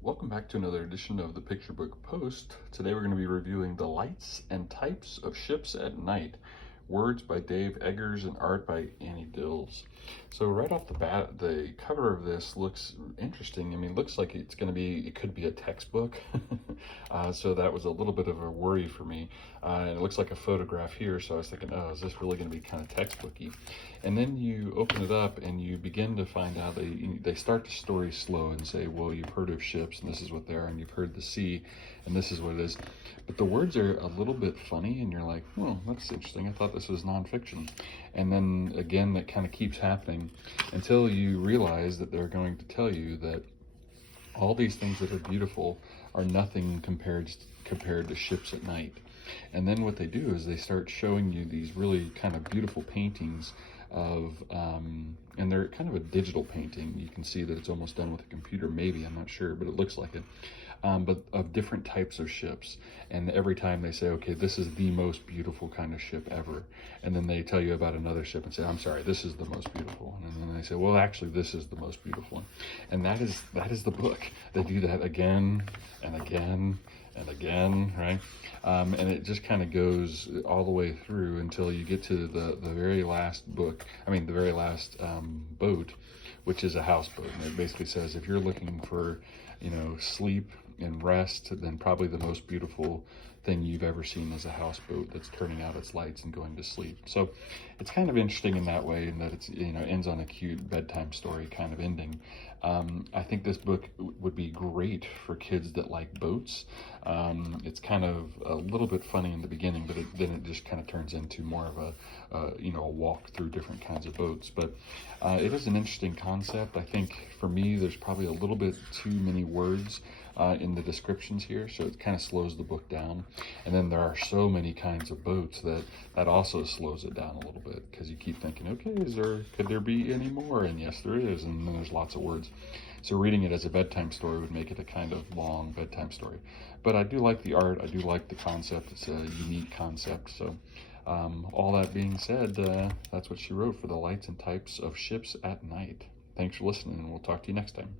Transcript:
Welcome back to another edition of the Picture Book Post. Today we're going to be reviewing The Lights and Types of Ships at Night. Words by Dave Eggers and art by Annie Dills. So right off the bat, the cover of this looks interesting. I mean, it looks like it could be a textbook. So that was a little bit of a worry for me. And it looks like a photograph here, so I was thinking, oh, is this really going to be kind of textbooky? And then you open it up and you begin to find out they start the story slow and say, well, you've heard of ships and this is what they are, and you've heard the sea and this is what it is. But the words are a little bit funny and you're like, oh, that's interesting. I thought this was nonfiction. And then again, that kind of keeps happening until you realize that they're going to tell you that all these things that are beautiful are nothing compared to ships at night. And then what they do is they start showing you these really kind of beautiful paintings of, and they're kind of a digital painting. You can see that it's almost done with a computer, maybe, I'm not sure, but it looks like it. But of different types of ships. And every time they say, okay, this is the most beautiful kind of ship ever. And then they tell you about another ship and say, I'm sorry, this is the most beautiful one. And then they say, well, actually, this is the most beautiful one. And that is the book. They do that again and again and again, right? And it just kind of goes all the way through until you get to the very last book. I mean, the very last boat, which is a houseboat. And it basically says, if you're looking for, sleep and rest, then probably the most beautiful thing you've ever seen is a houseboat that's turning out its lights and going to sleep. So it's kind of interesting in that way, in that it's, ends on a cute bedtime story kind of ending. I think this book would be great for kids that like boats. It's kind of a little bit funny in the beginning, but then it just kind of turns into more of a walk through different kinds of boats. But it is an interesting concept. I think for me, there's probably a little bit too many words in the descriptions here, so it kind of slows the book down. And then there are so many kinds of boats that also slows it down a little bit, because you keep thinking, okay, could there be any more? And yes, there is, and then there's lots of words. So reading it as a bedtime story would make it a kind of long bedtime story. But I do like the art, I do like the concept. It's a unique concept. So all that being said, that's what she wrote for The Lights and Types of Ships at Night. Thanks for listening, and we'll talk to you next time.